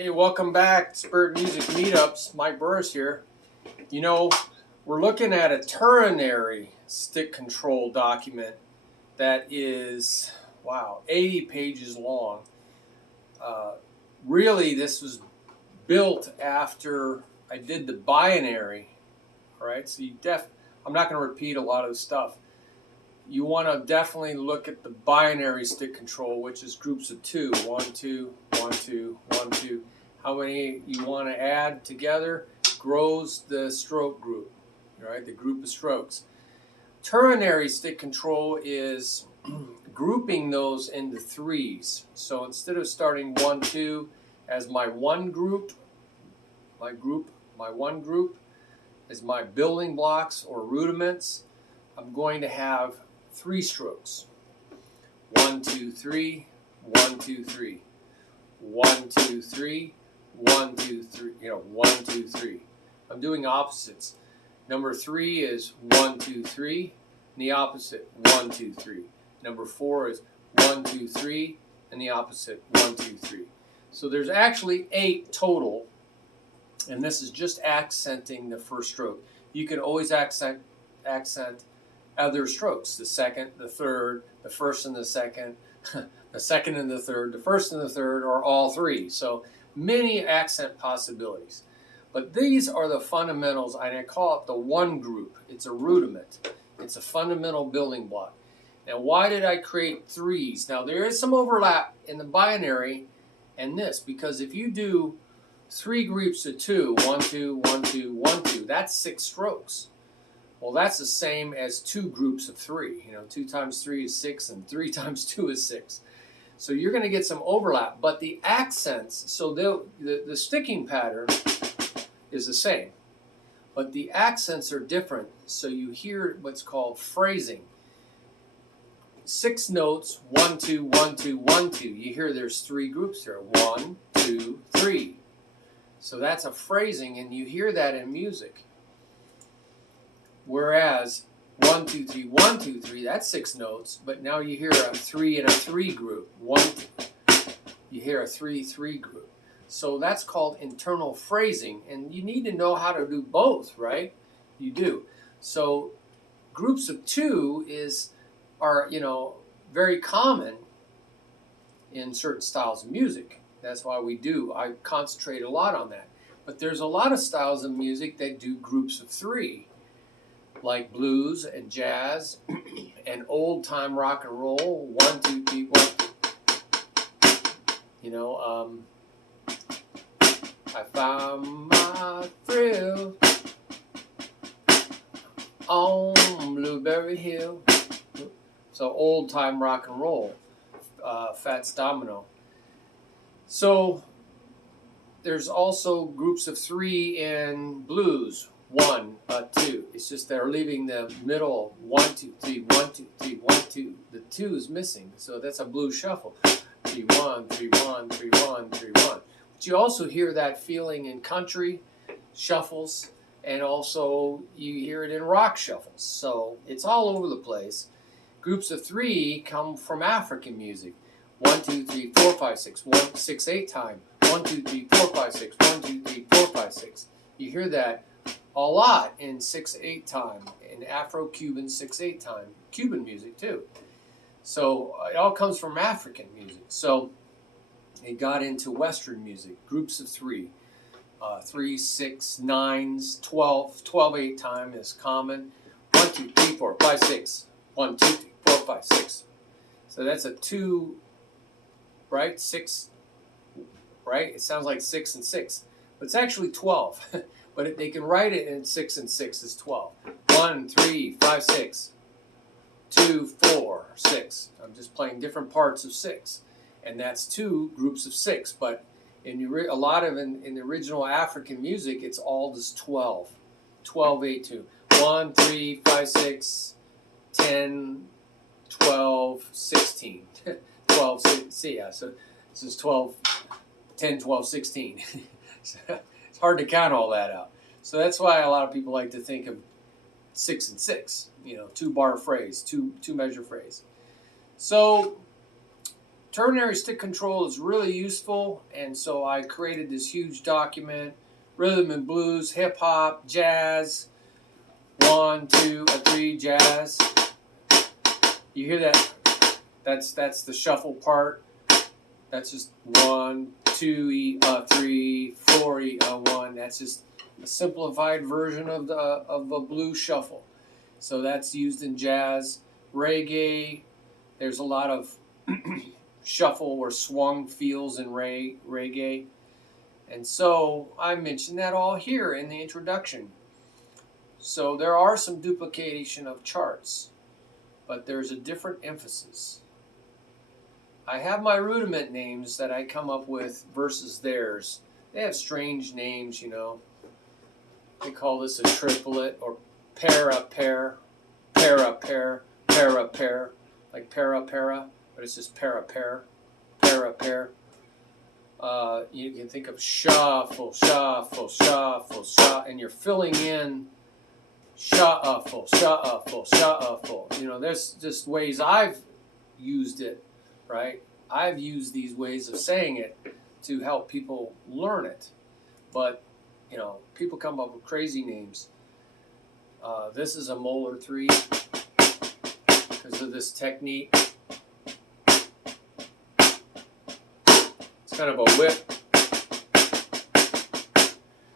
Hey, welcome back, Spirit Music Meetups. Mike Burris here. You know, we're looking at a ternary stick control document that is, wow, 80 pages long. Really, this was built after I did the binary, all right? So I'm not going to repeat a lot of the stuff. You want to definitely look at the binary stick control, which is groups of 2. 1, 2, 1, 2, 1, 2. How many you want to add together grows the stroke group, right? The group of strokes. Ternary stick control is grouping those into 3s. So instead of starting 1, 2 as my one group is my building blocks or rudiments, I'm going to have 3 strokes. 1, 2, 3, 1, 2, 3. 1, 2, 3, 1, 2, 3, 1, 2, 3. I'm doing opposites. Number 3 is 1, 2, 3, and the opposite, 1, 2, 3. Number 4 is 1, 2, 3, and the opposite, 1, 2, 3. So there's actually 8 total, and this is just accenting the first stroke. You can always accent other strokes, the second, the third, the first and the second, the second and the third, the first and the third, or all 3. So many accent possibilities. But these are the fundamentals, and I call it the one group. It's a rudiment. It's a fundamental building block. Now, why did I create 3s? Now, there is some overlap in the binary and this, because if you do 3 groups of 2, 1, 2, 1, 2, 1, 2, that's 6 strokes. Well, that's the same as 2 groups of 3. 2 times 3 is 6, and 3 times 2 is 6. So you're going to get some overlap. But the accents, so the sticking pattern is the same. But the accents are different. So you hear what's called phrasing. 6 notes, 1, 2, 1, 2, 1, 2. You hear there's 3 groups there. 1, 2, 3. So that's a phrasing, and you hear that in music. Whereas 1, 2, 3, 1, 2, 3, that's 6 notes, but now you hear a 3 and a 3 group. 1, you hear a 3, 3 group. So that's called internal phrasing, and you need to know how to do both, right? You do. So groups of 2 are very common in certain styles of music. That's why I concentrate a lot on that. But there's a lot of styles of music that do groups of 3. Like blues and jazz and old time rock and roll. 1, 2, 3, 1. I found my thrill on Blueberry Hill. So old time rock and roll. Fats Domino. So there's also groups of 3 in blues. 1, 2. It's just they're leaving the middle 1, 2, 3, 1, 2, 3, 1, 2. The 2 is missing, so that's a blues shuffle. 3, 1, 3, 1, 3, 1, 3, 1. But you also hear that feeling in country shuffles, and also you hear it in rock shuffles. So it's all over the place. Groups of 3 come from African music. 1, 2, 3, 4, 5, 6. 1, 6, 8 time. 1, 2, 3, 4, 5, 6. 1, 2, 3, 4, 5, 6. You hear that a lot in 6/8 time, in Afro-Cuban 6/8 time, Cuban music too. So it all comes from African music. So it got into Western music, groups of 3, 3, 6, 9s, 12, 12/8 time is common. 1, 2, 3, 4, 5, 6. 1, 2, 3, 4, 5, 6. So that's a 2, right? 6, right? It sounds like 6 and 6, but it's actually 12. But they can write it in 6 and 6 is 12. 1, 3, 5, 6. 2, 4, 6. I'm just playing different parts of 6. And that's 2 groups of 6. But in the original African music, it's all just 12. 12, 8, 2. 1, 3, 5, 6, 10, 12, 16. 12, 6, see, yeah, so this is 12, 10, 12, 16. It's hard to count all that out. So that's why a lot of people like to think of 6 and 6, 2-bar phrase, two measure phrase. So Ternary Stick Control is really useful, and so I created this huge document: rhythm and blues, hip hop, jazz. 1, 2, 3, jazz. You hear that? That's the shuffle part. That's just 1, 2, 3, 4, 1. That's just a simplified version of a blues shuffle. So that's used in jazz, reggae. There's a lot of shuffle or swung feels in reggae. And so I mentioned that all here in the introduction. So there are some duplication of charts, but there's a different emphasis. I have my rudiment names that I come up with versus theirs. They have strange names, you know. They call this a triplet or para-pair, para-pair, para-pair, like para-para, but it's just para-pair, para-pair. You can think of shuffle, shuffle, shuffle, shuffle, and you're filling in shuffle, shuffle, shuffle. You know, there's just ways I've used it, right? I've used these ways of saying it to help people learn it. But, you know, people come up with crazy names. This is a molar 3 because of this technique. It's kind of a whip.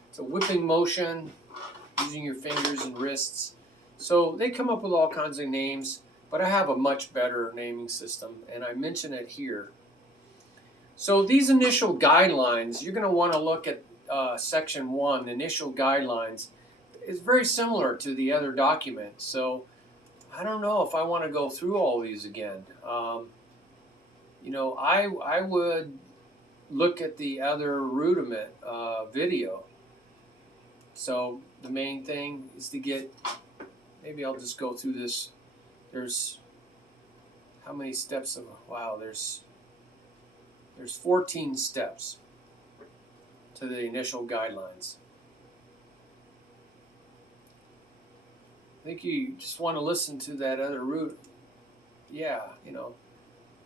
It's a whipping motion using your fingers and wrists. So they come up with all kinds of names, but I have a much better naming system, and I mention it here. So these initial guidelines, you're going to want to look at section 1, initial guidelines. It's very similar to the other document, so I don't know if I want to go through all these again. You know, I would look at the other Rudiment video. So the main thing is to get, maybe I'll just go through this. There's, how many steps of, wow, there's 14 steps to the initial guidelines. I think you just want to listen to that other route. Yeah, you know,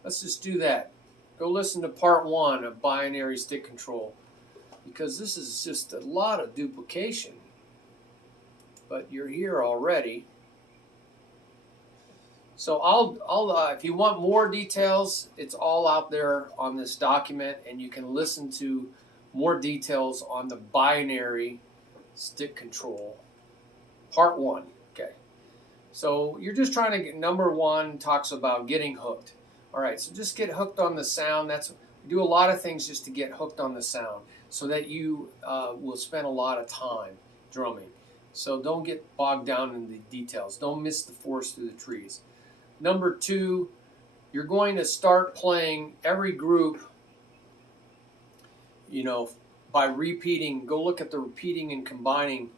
let's just do that. Go listen to part 1 of binary stick control, because this is just a lot of duplication. But you're here already. So I'll if you want more details, it's all out there on this document, and you can listen to more details on the binary stick control, part 1. Okay. So you're just trying to get, number 1 talks about getting hooked. All right, so just get hooked on the sound. We do a lot of things just to get hooked on the sound, so that you will spend a lot of time drumming. So don't get bogged down in the details. Don't miss the forest through the trees. Number 2, you're going to start playing every group, you know, by repeating. Go look at the repeating and combining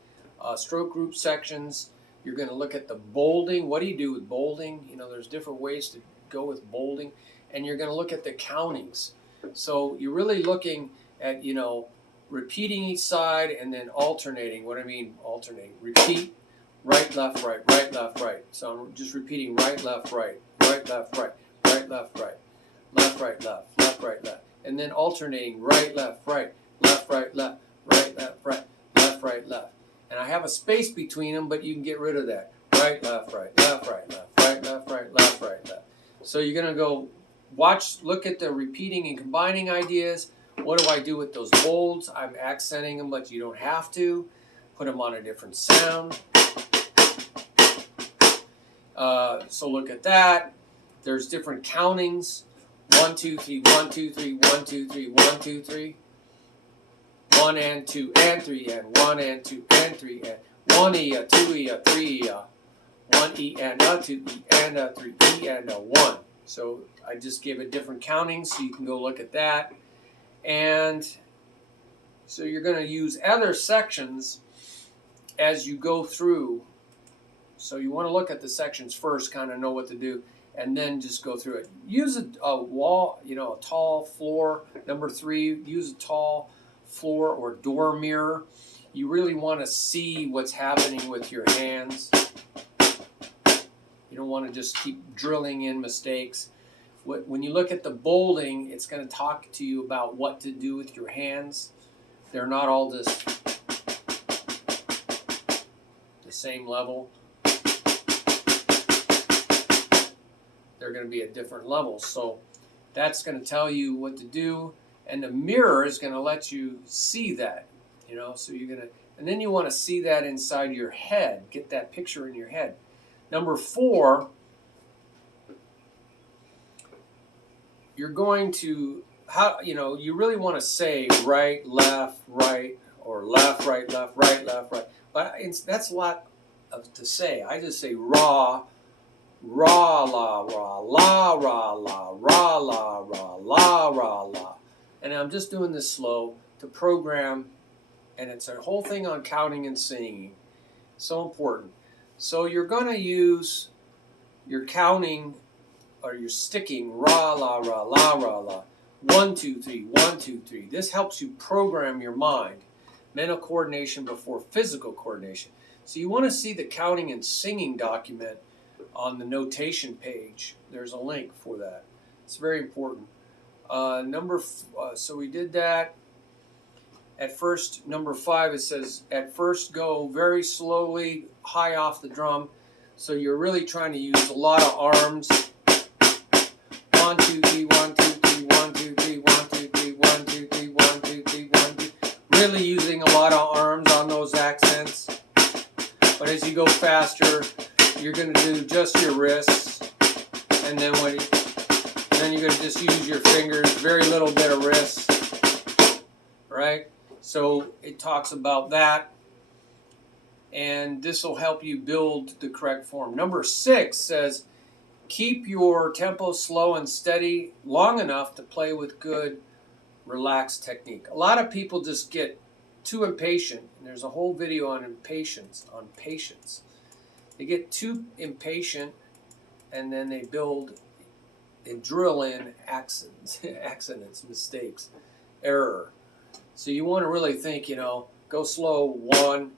stroke group sections. You're going to look at the bolding. What do you do with bolding? You know, there's different ways to go with bolding. And you're going to look at the countings. So you're really looking at, you know, repeating each side and then alternating. What I mean alternating? Repeat, right, left, right, right, left, right. So I'm just repeating right, left, right, right, left, right, right, left, right, left, right, left, left, right, left. And then alternating right, left, right, left, right, left, right, left, right, left, right, left. And I have a space between them, but you can get rid of that. Right, left, right, left, right, left, right, left, right, left, right, left. So you're going to go look at the repeating and combining ideas. What do I do with those bolds? I'm accenting them, but you don't have to. Put them on a different sound. So look at that. There's different countings. 1, 2, 3, 1, 2, 3, 1, 2, 3, 1, 2, 3. 1 and 2 and 3 and 1 and 2 and 3 and 1 E, a 2 E, a 3 E, a 1 E and a 2 E and a 3 E and a 1. So I just gave it different countings, so you can go look at that. And so you're going to use other sections as you go through. So you want to look at the sections first, kind of know what to do, and then just go through it. Use a wall, you know, a tall floor. Number 3, use a tall floor or door mirror. You really want to see what's happening with your hands. You don't want to just keep drilling in mistakes. When you look at the bolding, it's going to talk to you about what to do with your hands. They're not all the same level. They're going to be at different levels. So that's going to tell you what to do. And the mirror is going to let you see that, you know. So you're going to, and then you want to see that inside your head. Get that picture in your head. Number 4, you're going to, you really want to say right, or left, right, left, right, left, right. But that's a lot to say. I just say raw, la, la, la, la, la, la, la, la. And I'm just doing this slow to program, and it's a whole thing on counting and singing. So important. So you're going to use your counting or your sticking ra, la, la, la. 1, 2, 3, 1, 2, 3. This helps you program your mind. Mental coordination before physical coordination. So you want to see the counting and singing document on the notation page. There's a link for that. It's very important. So we did that. At first, number 5, it says, at first go very slowly, high off the drum. So you're really trying to use a lot of arms. 1, 2, 3, 1, 2, 3, 1, 2, 3, 1, 2, 3, 1, 2, 3, 1, 2, 3, 1, 2. Really using a lot of arms on those accents. But as you go faster, you're going to do just your wrists. And then you're going to just use your fingers, very little bit of wrists. Right? So it talks about that. And this will help you build the correct form. Number 6 says, keep your tempo slow and steady long enough to play with good, relaxed technique. A lot of people just get too impatient, and there's a whole video on patience. They get too impatient, and then they drill in accidents, mistakes, error. So you want to really think, go slow. 1,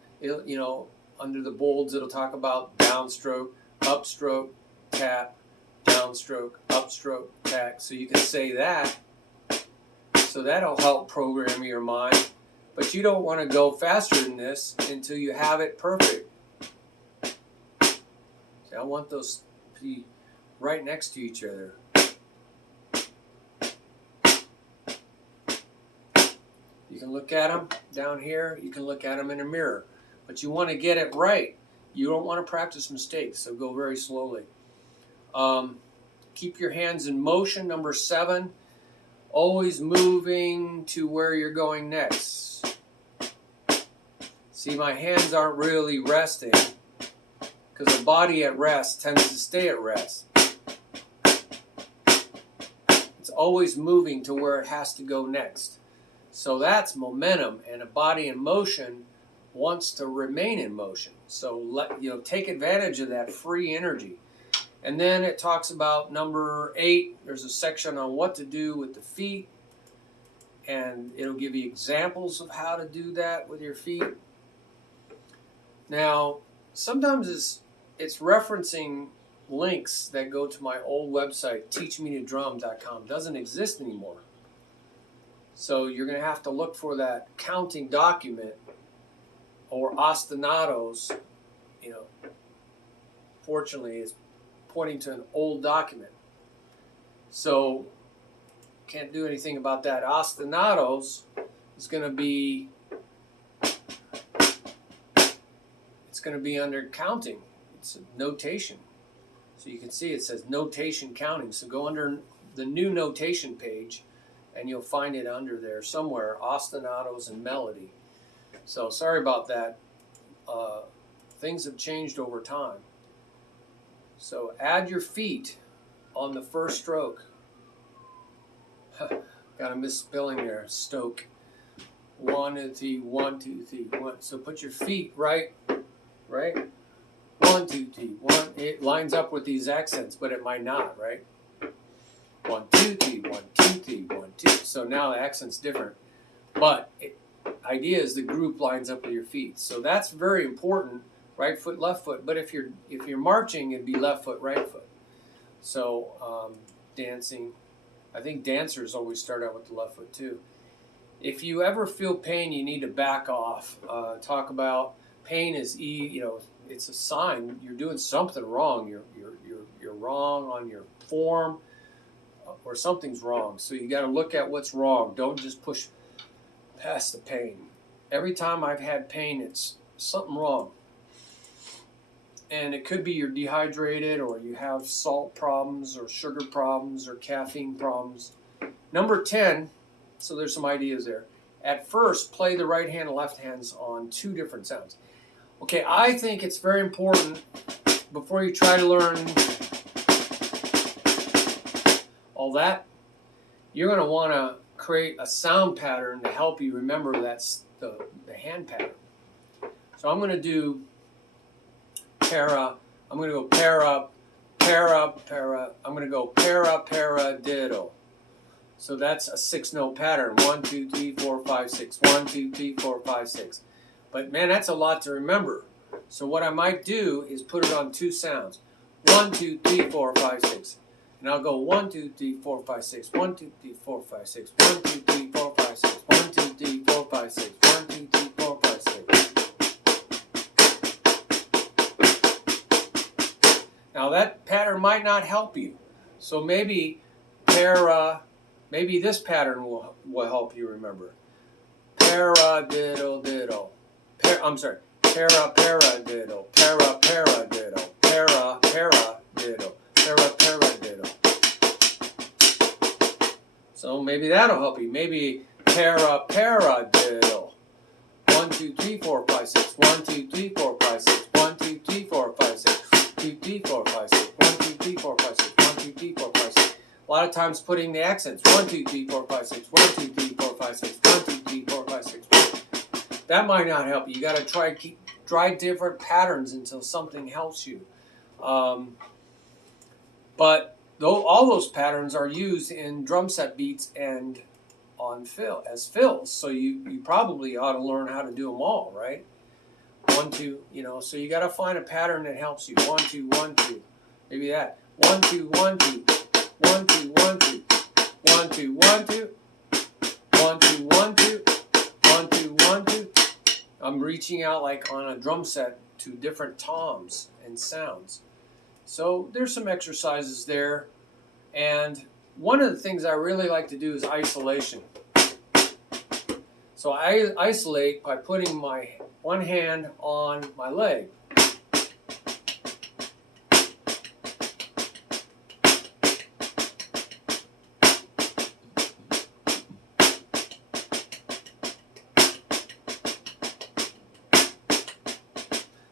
under the bolds, it'll talk about downstroke, upstroke, tap, downstroke, upstroke, tap. So you can say that. So that'll help program your mind. But you don't want to go faster than this until you have it perfect. See, I want those to be right next to each other. You can look at them down here. You can look at them in a mirror. But you want to get it right. You don't want to practice mistakes, so go very slowly. Keep your hands in motion. Number 7, always moving to where you're going next. See, my hands aren't really resting because the body at rest tends to stay at rest. It's always moving to where it has to go next. So that's momentum, and a body in motion wants to remain in motion. So take advantage of that free energy. And then it talks about number 8. There's a section on what to do with the feet, and it'll give you examples of how to do that with your feet. Now, sometimes it's referencing links that go to my old website, teachmetodrum.com. Doesn't exist anymore. So you're going to have to look for that counting document or ostinatos. Fortunately, it's pointing to an old document. So can't do anything about that. Ostinatos is going to be under counting. It's a notation. So you can see it says notation counting. So go under the new notation page and you'll find it under there somewhere, ostinatos and melody. So sorry about that. Things have changed over time. So add your feet on the first stroke. Got a misspelling there, stoke. 1, 2, 3, 1, 2, 3, 1. So put your feet right? 1, 2, 3, 1. It lines up with these accents, but it might not, right? 1, 2, 3, 1, 2, 3, 1, 2. So now the accent's different. But idea is the group lines up with your feet. So that's very important. Right foot, left foot. But if you're marching, it'd be left foot, right foot. So dancing. I think dancers always start out with the left foot too. If you ever feel pain, you need to back off. Talk about pain is it's a sign you're doing something wrong. You're wrong on your form, or something's wrong. So you got to look at what's wrong. Don't just push past the pain. Every time I've had pain, it's something wrong. And it could be you're dehydrated, or you have salt problems, or sugar problems, or caffeine problems. Number 10, so there's some ideas there. At first, play the right hand and left hands on 2 different sounds. Okay, I think it's very important before you try to learn all that, you're going to want to create a sound pattern to help you remember that's the hand pattern. So I'm going to do para. I'm going to go para, para, para. I'm going to go para, para, diddle. So that's a 6-note pattern. 1, 2, 3, 4, 5, 6. 1, 2, 3, 4, 5, 6. But man, that's a lot to remember. So what I might do is put it on 2 sounds. 1, 2, 3, 4, 5, 6. And I'll go 1, 2, 3, 4, 5, 6. 1, 2, 3, 4, 5, 6. 1, 2, 3, 4, 5, 6. 1, 2, 3, 4, 5, 6. 1, 2, 3, 4, 5, 6. Now that pattern might not help you. So maybe maybe this pattern will help you remember. Para, diddle, diddle. I'm sorry. Para, para, diddle. Para, para, diddle. Para, para, diddle. Para, para, diddle. So maybe that'll help you. Maybe para, para, diddle. 1, 2, 3, 4, 5, 6. 1, 2, 3, 4, 5, 6. 1, 2, 3, 4, 5, 6. 2, 3, 4, 5, 6. 1, 2, 3, 4, 5, 6. 1, 2, 3, 4, 5, 6. A lot of times putting the accents. 1, 2, 3, 4, 5, 6. 1, 2, 3, 4, 5, 6. 1, 2, 3, 4, 5, 6. That might not help you. You got to try different patterns until something helps you. But all those patterns are used in drum set beats and on as fills. So you probably ought to learn how to do them all, right? 1, 2, so you got to find a pattern that helps you. 1, 2, 1, 2. Maybe that. 1, 2, 1, 2. 1, 2, 1, 2. 1, 2, 1, 2. 1, 2, 1, 2. 1, 2, 1, 2. I'm reaching out like on a drum set to different toms and sounds. So there's some exercises there. And one of the things I really like to do is isolation. So I isolate by putting my one hand on my leg.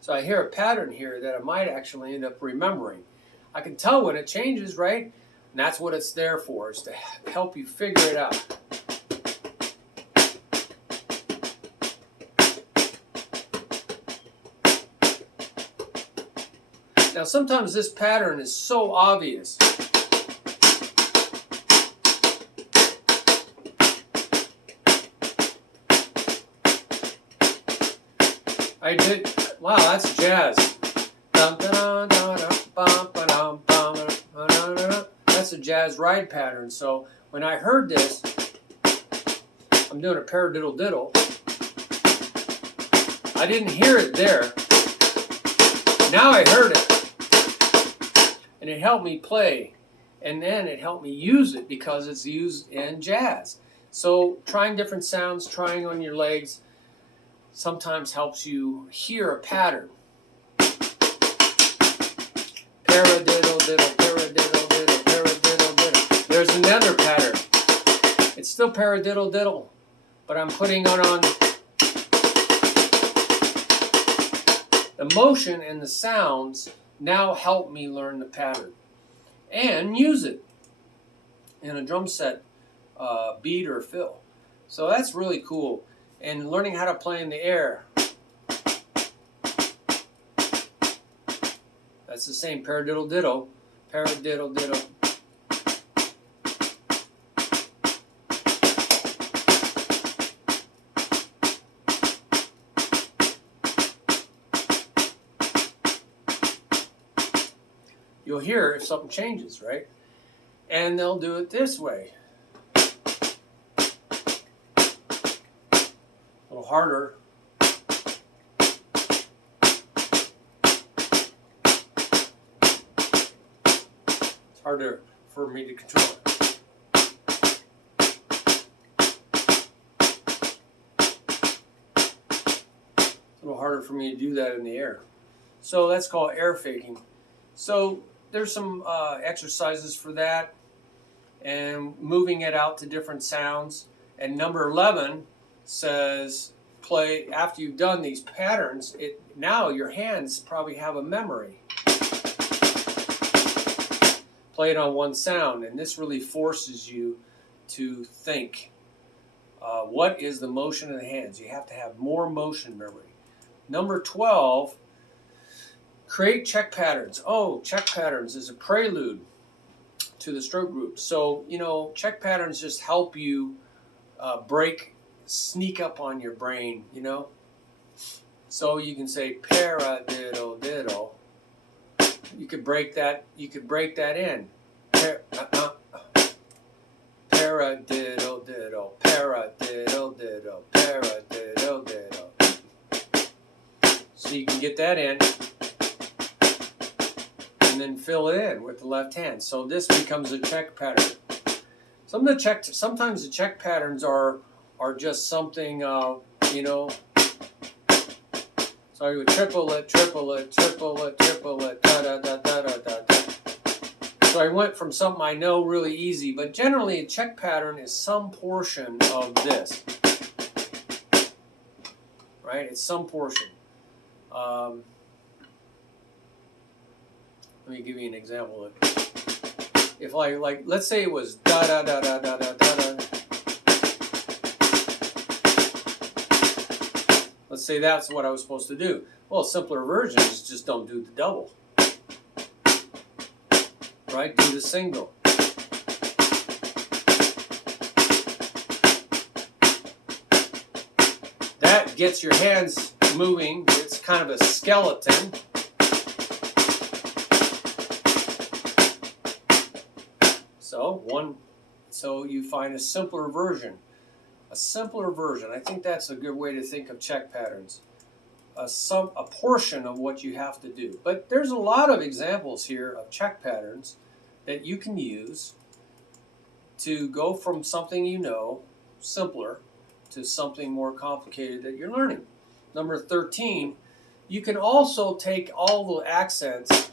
So I hear a pattern here that I might actually end up remembering. I can tell when it changes, right? And that's what it's there for, is to help you figure it out. Now sometimes this pattern is so obvious. Wow, that's jazz. That's a jazz ride pattern. So when I heard this, I'm doing a paradiddle diddle. I didn't hear it there. Now I heard it. And it helped me play. And then it helped me use it because it's used in jazz. So trying different sounds, trying on your legs, sometimes helps you hear a pattern. Paradiddle, diddle, paradiddle, diddle, paradiddle, diddle. There's another pattern. It's still paradiddle, diddle, but I'm putting on the motion and the sounds now help me learn the pattern and use it in a drum set beat or fill. So that's really cool. And learning how to play in the air. That's the same paradiddle diddle, paradiddle diddle. You'll hear if something changes, right? And they'll do it this way. A little harder. It's harder for me to control it. A little harder for me to do that in the air. So that's called air faking. So there's some exercises for that and moving it out to different sounds. And number 11 says play after you've done these patterns. Now your hands probably have a memory. Play it on one sound, and this really forces you to think. What is the motion of the hands? You have to have more motion memory. Number 12, create check patterns. Oh, check patterns is a prelude to the stroke group. So, you know, check patterns just help you sneak up on your brain, you know. So you can say paradiddle diddle. You could break that in. Paradiddle diddle, paradiddle diddle, paradiddle diddle. So you can get that in and then fill it in with the left hand. So this becomes a check pattern. Sometimes the check patterns are just something, you know. So you would triple it, triple it, triple it, triple it, da da da da da da da. So I went from something I know really easy, but generally a check pattern is some portion of this. Right? It's some portion. Let me give you an example. If like let's say it was da da da da da da da da. Let's say that's what I was supposed to do. Well, a simpler version is just don't do the double. Right? Do the single. That gets your hands moving. It's kind of a skeleton. So you find a simpler version. A simpler version. I think that's a good way to think of check patterns. A portion of what you have to do. But there's a lot of examples here of check patterns that you can use to go from something you know, simpler, to something more complicated that you're learning. Number 13, you can also take all the accents.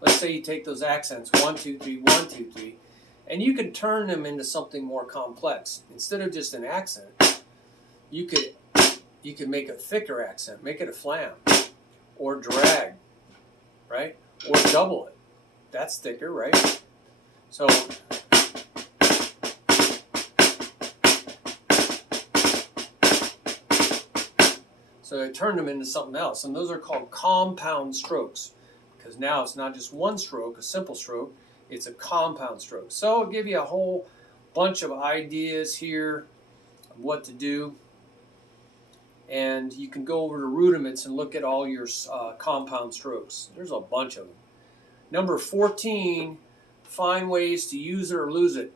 Let's say you take those accents, 1, 2, 3, 1, 2, 3, and you can turn them into something more complex. Instead of just an accent, you could make a thicker accent, make it a flam, or drag, right? Or double it. That's thicker, right? So I turned them into something else, and those are called compound strokes, because now it's not just one stroke, a simple stroke, it's a compound stroke. So I'll give you a whole bunch of ideas here of what to do. And you can go over to Rudiments and look at all your compound strokes. There's a bunch of them. Number 14, find ways to use it or lose it.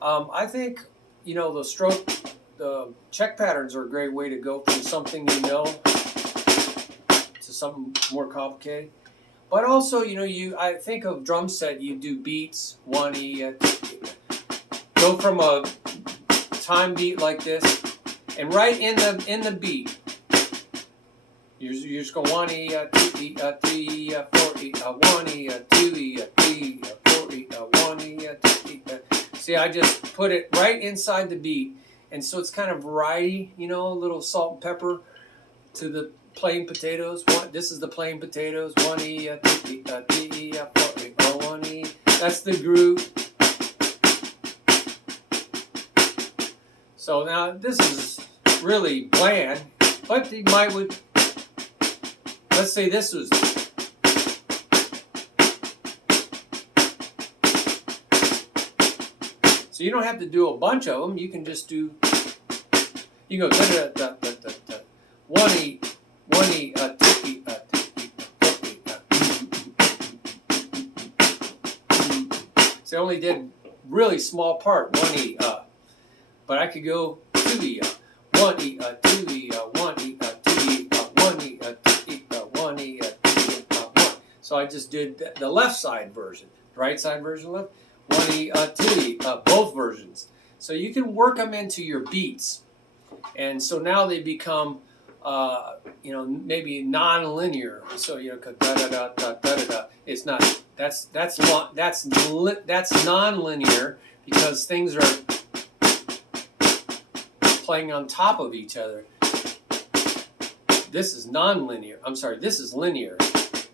I think, you know, the check patterns are a great way to go from something you know to something more complicated. But also, you know, I think of drum set, you do beats, 1E, go from a time beat like this, and right in the beat, you just go 1E, 2E, 3E, 4E, 1E, 2E, 3E, 4E, 1E, 2E. See, I just put it right inside the beat, and so it's kind of variety, you know, a little salt and pepper to the plain potatoes. This is the plain potatoes. 1E, 2E, 3E, 4E, 1E. That's the groove. So now this is really bland, but you might would. Let's say this was. So you don't have to do a bunch of them. You can just do. You can go 1E, 2E, 2E. See, I only only did really small part, 1E, but I could go 2E, 1E, 2E, 1E, 2E, 1E, 2E, 1E, 2E, 1. So I just did the left side version, right side version left, 1E, 2E, both versions. So you can work them into your beats, and so now they become, you know, maybe non-linear. So you know, da da da da da da da. It's not. That's non-linear because things are playing on top of each other. This is non-linear. I'm sorry. This is linear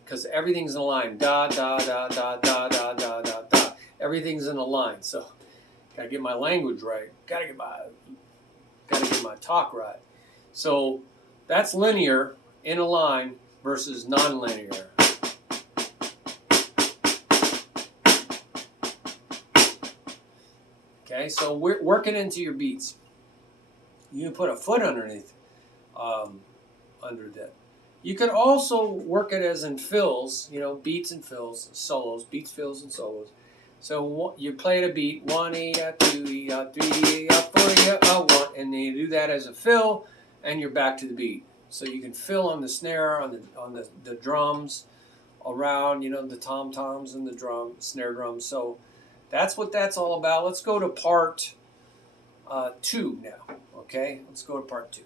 because everything's in a line. Da da da da da da da da da. Everything's in a line. So gotta get my language right. Gotta get my talk right. So that's linear in a line versus non-linear. Okay, so we're working into your beats. You can put a foot underneath, under that. You can also work it as in fills, you know, beats and fills, solos, beats, fills, and solos. So you play the beat, 1E, 2E, 3E, 4E, 1, and then you do that as a fill, and you're back to the beat. So you can fill on the snare, on the drums, around, you know, the tom-toms and the snare drums. So that's what that's all about. Let's go to part 2 now. Okay, let's go to part 2.